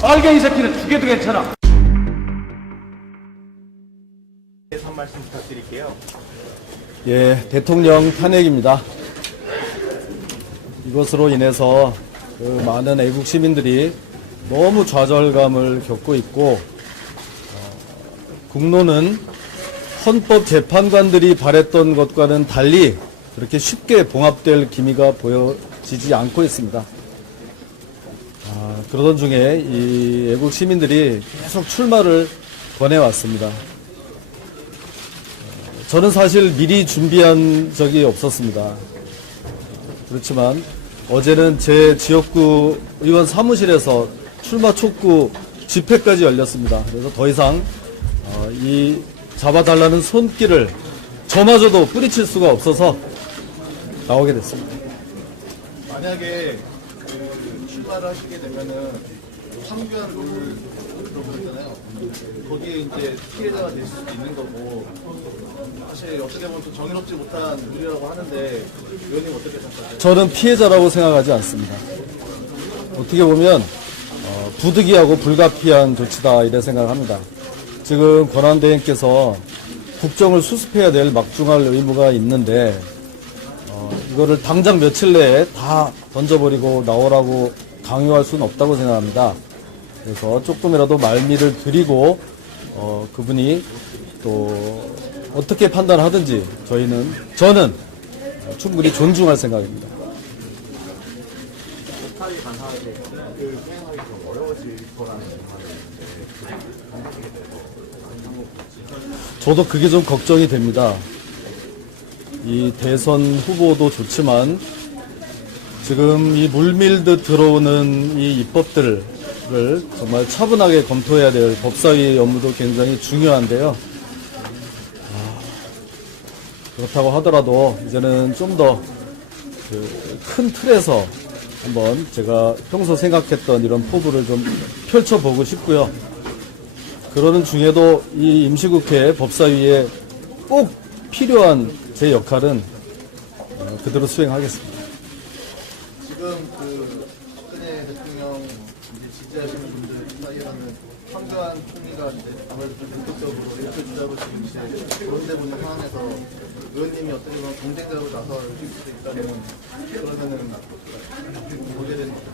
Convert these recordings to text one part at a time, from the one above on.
빨갱이 새끼는 죽여도 괜찮아. 한 말씀 부탁드릴게요. 예, 대통령 탄핵입니다. 이것으로 인해서 그 많은 애국 시민들이 너무 좌절감을 겪고 있고, 국론은 헌법재판관들이 바랬던 것과는 달리 그렇게 쉽게 봉합될 기미가 보여지지 않고 있습니다. 그러던 중에 이 애국 시민들이 계속 출마를 권해왔습니다. 저는 사실 미리 준비한 적이 없었습니다. 그렇지만 어제는 제 지역구 의원 사무실에서 출마 촉구 집회까지 열렸습니다. 그래서 더 이상 이 잡아달라는 손길을 저마저도 뿌리칠 수가 없어서 나오게 됐습니다. 만약에 출마를 하시게 되면은 황교안 룰을 들어보셨잖아요. 거기에 이제 피해자가 될 수도 있는 거고, 사실 어떻게 보면 또 정의롭지 못한 룰이라고 하는데 의원님 어떻게 생각하세요? 저는 피해자라고 생각하지 않습니다. 어떻게 보면 부득이하고 불가피한 조치다 이래 생각합니다. 지금 권한대행께서 국정을 수습해야 될 막중할 의무가 있는데 이거를 당장 며칠 내에 다 던져버리고 나오라고 강요할 수는 없다고 생각합니다. 그래서 조금이라도 말미를 드리고 그분이 또 어떻게 판단하든지 저는 충분히 존중할 생각입니다. 못하게 간사하게 수행하기 좀 어려워질 거라는 저도 그게 좀 걱정이 됩니다. 이 대선 후보도 좋지만 지금 이 물밀듯 들어오는 이 입법들을 정말 차분하게 검토해야 될 법사위 업무도 굉장히 중요한데요. 그렇다고 하더라도 이제는 좀 더 큰 틀에서 한번 제가 평소 생각했던 이런 포부를 좀 펼쳐보고 싶고요. 그러는 중에도 이 임시국회 법사위에 꼭 필요한 제 역할은 그대로 수행하겠습니다. 지금 박근혜 대통령 이제 지지하시는 분들 사이에서는 황교안 총리가 이제 아무래도 좀 본격적으로 대표 주자로 지금 이제 거론되고 있는 상황에서 의원님이 어떻게 보면 경쟁자로 나설 수도 있다면 그러면은 고대되는 거죠.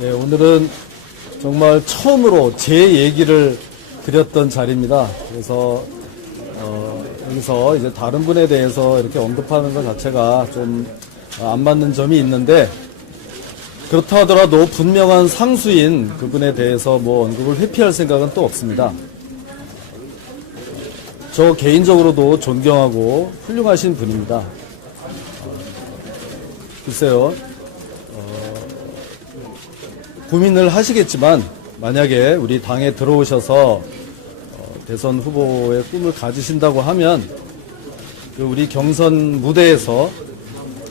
예, 오늘은 정말 처음으로 제 얘기를 드렸던 자리입니다. 그래서 여기서 이제 다른 분에 대해서 이렇게 언급하는 것 자체가 좀 안 맞는 점이 있는데, 그렇다 하더라도 분명한 상수인 그분에 대해서 뭐 언급을 회피할 생각은 또 없습니다. 저 개인적으로도 존경하고 훌륭하신 분입니다. 글쎄요, 고민을 하시겠지만 만약에 우리 당에 들어오셔서 대선 후보의 꿈을 가지신다고 하면 우리 경선 무대에서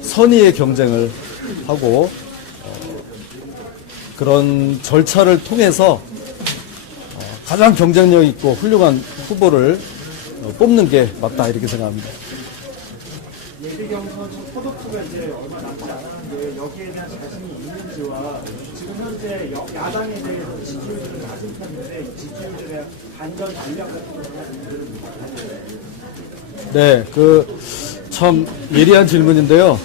선의의 경쟁을 하고 그런 절차를 통해서 가장 경쟁력 있고 훌륭한 후보를 뽑는 게 맞다 이렇게 생각합니다. 예비 경선 포도투가 이제 얼마 남지 않았는데 여기에 대한 자신이 있는지와 지금 현재 야당에 대해서 지지율들은 낮은 편인데 지지율들의 반전 전략 같은 거는 네, 참 예리한 질문인데요.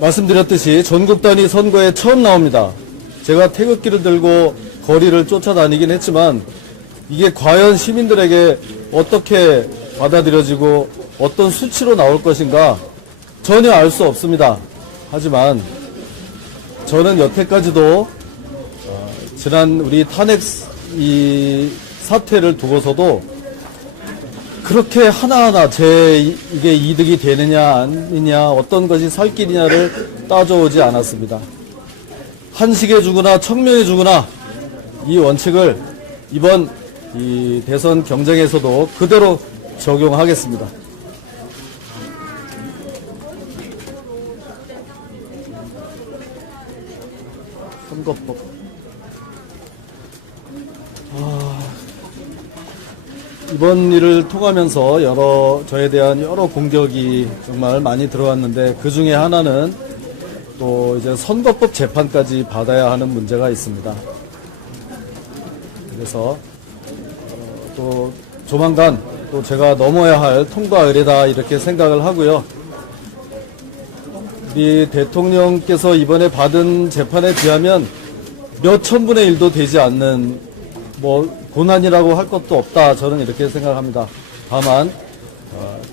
말씀드렸듯이 전국 단위 선거에 처음 나옵니다. 제가 태극기를 들고 거리를 쫓아다니긴 했지만 이게 과연 시민들에게 어떻게 받아들여지고 어떤 수치로 나올 것인가 전혀 알 수 없습니다. 하지만 저는 여태까지도 지난 우리 탄핵 이 사태를 두고서도 그렇게 하나하나 이게 이득이 되느냐 아니냐 어떤 것이 살 길이냐를 따져오지 않았습니다. 한식에 주거나 청명에 주거나 이 원칙을 이번 이 대선 경쟁에서도 그대로 적용하겠습니다. 선거법. 이번 일을 통하면서 저에 대한 여러 공격이 정말 많이 들어왔는데 그 중에 하나는 또 이제 선거법 재판까지 받아야 하는 문제가 있습니다. 그래서 또 조만간 또 제가 넘어야 할 통과 의례다 이렇게 생각을 하고요. 우리 대통령께서 이번에 받은 재판에 비하면 몇 천분의 일도 되지 않는 뭐 고난이라고 할 것도 없다, 저는 이렇게 생각합니다. 다만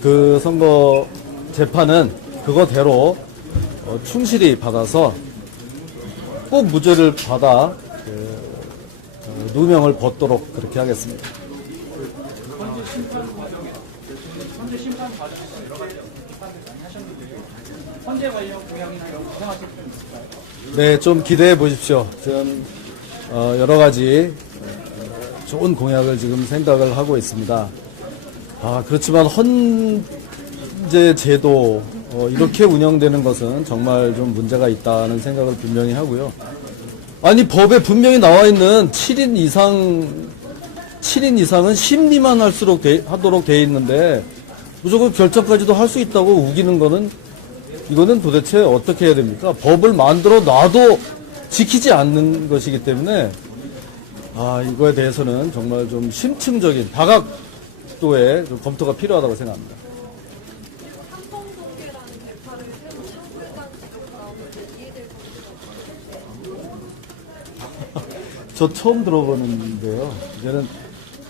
그 선거 재판은 그거대로 충실히 받아서 꼭 무죄를 받아 누명을 벗도록 그렇게 하겠습니다. 현재 심판 과정에서 여러 가지 비판을 많이 하셨는데 헌재 관련 공약이나 이런 구상하실 분 있을까요? 네, 좀 기대해 보십시오. 지금 여러 가지 좋은 공약을 지금 생각을 하고 있습니다. 그렇지만 헌재 제도 이렇게 운영되는 것은 정말 좀 문제가 있다는 생각을 분명히 하고요. 아니, 법에 분명히 나와 있는 7인 이상은 심리만 하도록 돼 있는데 무조건 결정까지도 할 수 있다고 우기는 거는, 이거는 도대체 어떻게 해야 됩니까? 법을 만들어 놔도 지키지 않는 것이기 때문에 이거에 대해서는 정말 좀 심층적인 다각도의 좀 검토가 필요하다고 생각합니다. 삼성동계라는 대파를 새로 신청했다는 지적도 나오는데 이해될 저 처음 들어보는데요. 이제는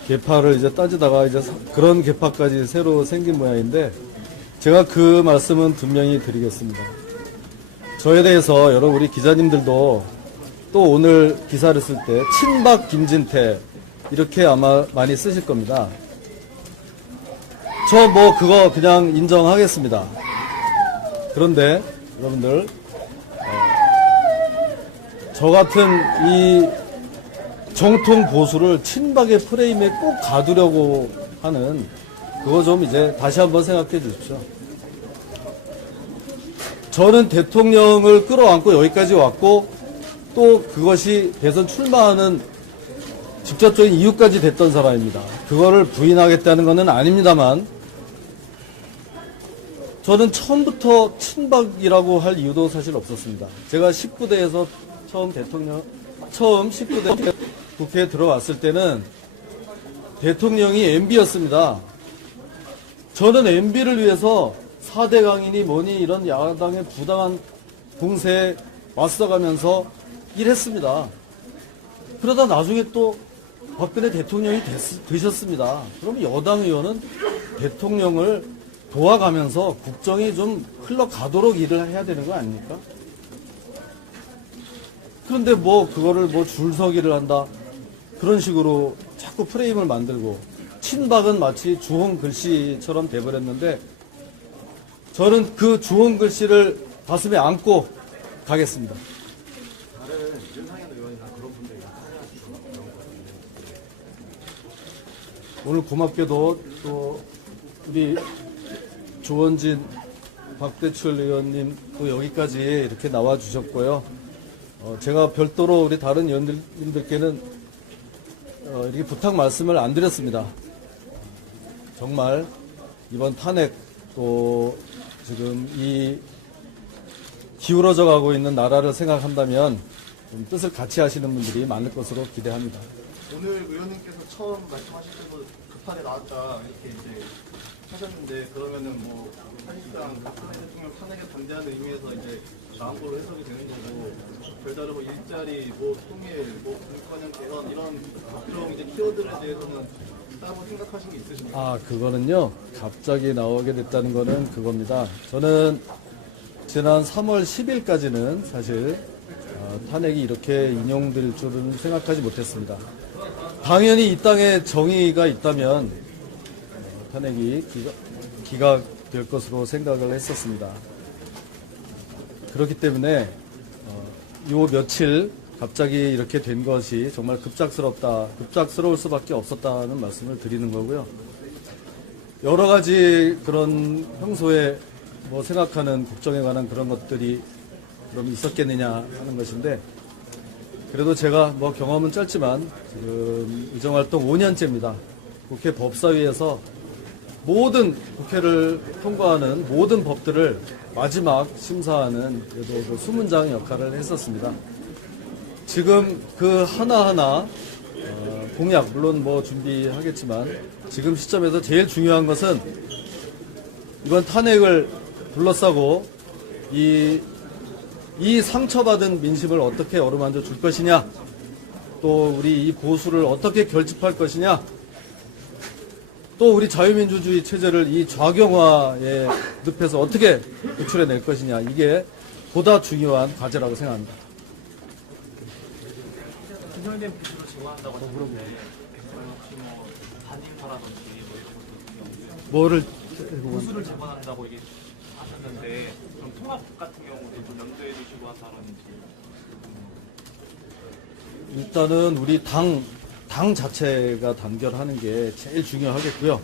개파를 이제 따지다가 이제 그런 개파까지 새로 생긴 모양인데, 제가 그 말씀은 분명히 드리겠습니다. 저에 대해서 여러분 우리 기자님들도 또 오늘 기사를 쓸 때 친박 김진태 이렇게 아마 많이 쓰실 겁니다. 저 뭐 그거 그냥 인정하겠습니다. 그런데 여러분들 저 같은 이 정통 보수를 친박의 프레임에 꼭 가두려고 하는 그거 좀 이제 다시 한번 생각해 주십시오. 저는 대통령을 끌어안고 여기까지 왔고 또 그것이 대선 출마하는 직접적인 이유까지 됐던 사람입니다. 그거를 부인하겠다는 것은 아닙니다만 저는 처음부터 친박이라고 할 이유도 사실 없었습니다. 제가 19대에서 처음 19대 국회에 들어왔을 때는 대통령이 MB였습니다. 저는 MB를 위해서 4대 강인이 뭐니 이런 야당의 부당한 공세에 맞서가면서 일했습니다. 그러다 나중에 또 박근혜 대통령이 되셨습니다. 그럼 여당 의원은 대통령을 도와가면서 국정이 좀 흘러가도록 일을 해야 되는 거 아닙니까? 그런데 뭐 그거를 뭐 줄서기를 한다 그런 식으로 자꾸 프레임을 만들고 친박은 마치 주홍 글씨처럼 돼버렸는데 저는 그 주홍 글씨를 가슴에 안고 가겠습니다. 오늘 고맙게도 또 우리 조원진 박대출 의원님 또 여기까지 이렇게 나와 주셨고요. 제가 별도로 우리 다른 의원님들께는 이렇게 부탁 말씀을 안 드렸습니다. 정말 이번 탄핵 또 지금 이 기울어져 가고 있는 나라를 생각한다면 좀 뜻을 같이 하시는 분들이 많을 것으로 기대합니다. 오늘 의원님께서 처음 말씀하실 때도 급하게 나왔다 이렇게 이제 하셨는데, 그러면은 뭐 사실상 박근혜 대통령 탄핵에 반대하는 의미에서 이제 나온 걸로 해석이 되는 거고, 별다른 뭐 일자리, 뭐 통일, 뭐 국가년 개선 이런 각종 이제 키워드에 대해서는 따로 생각하신 게 있으십니까? 그거는요, 갑자기 나오게 됐다는 거는 그겁니다. 저는 지난 3월 10일까지는 사실 탄핵이 이렇게 인용될 줄은 생각하지 못했습니다. 당연히 이 땅에 정의가 있다면 탄핵이 기각될 것으로 생각을 했었습니다. 그렇기 때문에 요 며칠 갑자기 이렇게 된 것이 정말 급작스러울 수밖에 없었다는 말씀을 드리는 거고요. 여러 가지 그런 평소에 뭐 생각하는 국정에 관한 그런 것들이 그럼 있었겠느냐 하는 것인데, 그래도 제가 뭐 경험은 짧지만 지금 의정활동 5년째입니다. 국회 법사위에서 모든 국회를 통과하는 모든 법들을 마지막 심사하는 그래도 그 수문장 역할을 했었습니다. 지금 그 하나하나 공약 물론 뭐 준비하겠지만 지금 시점에서 제일 중요한 것은 이번 탄핵을 둘러싸고 이 상처받은 민심을 어떻게 어루만져 줄 것이냐, 또 우리 이 보수를 어떻게 결집할 것이냐, 또 우리 자유민주주의 체제를 이 좌경화의 늪에서 어떻게 구출해낼 것이냐, 이게 보다 중요한 과제라고 생각합니다. 김성현 비주로 지원한다고 하셨는데 혹시 뭐 반인사라든지 뭐 이런 것도 뭐를 보수를 재건한다고 얘기하셨는데 그럼 통합 같은 경우도 좀 염두에 두시고 한다든지. 일단은 우리 당 자체가 단결하는 게 제일 중요하겠고요.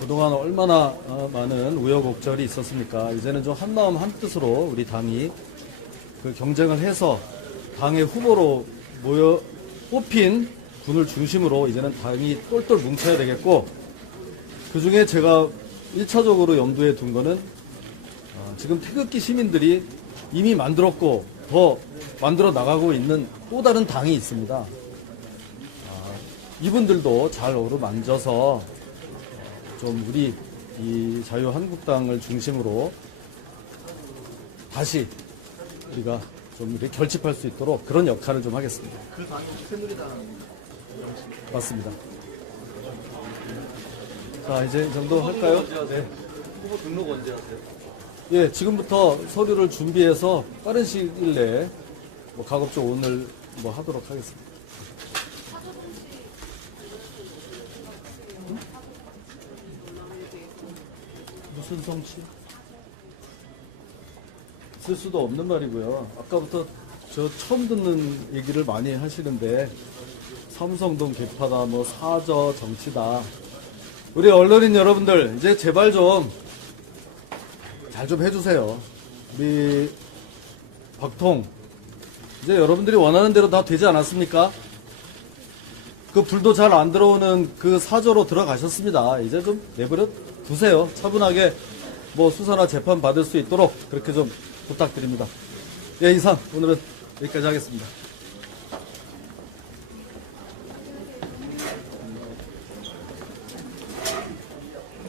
그동안 얼마나 많은 우여곡절이 있었습니까? 이제는 좀 한마음 한뜻으로 우리 당이 그 경쟁을 해서 당의 후보로 뽑힌 분을 중심으로 이제는 당이 똘똘 뭉쳐야 되겠고, 그 중에 제가 1차적으로 염두에 둔 거는 지금 태극기 시민들이 이미 만들었고 더 만들어 나가고 있는 또 다른 당이 있습니다. 이분들도 잘 어루만져서 좀 우리 이 자유한국당을 중심으로 다시 우리가 좀 이렇게 결집할 수 있도록 그런 역할을 좀 하겠습니다. 그 당이 새누리당 맞습니다. 자, 이제 이 정도 할까요? 네. 후보 등록 언제 하세요? 예, 지금부터 서류를 준비해서 빠른 시일 내에 뭐 가급적 오늘 뭐 하도록 하겠습니다. 무슨 성취? 쓸 수도 없는 말이고요. 아까부터 저 처음 듣는 얘기를 많이 하시는데 삼성동 개파다, 뭐 사저 정치다. 우리 언론인 여러분들 이제 제발 좀 잘 좀 해주세요. 우리 박통 이제 여러분들이 원하는 대로 다 되지 않았습니까? 그 불도 잘 안 들어오는 그 사저로 들어가셨습니다. 이제 좀 내버려 두세요. 차분하게 뭐 수사나 재판 받을 수 있도록 그렇게 좀 부탁드립니다. 예, 이상 오늘은 여기까지 하겠습니다.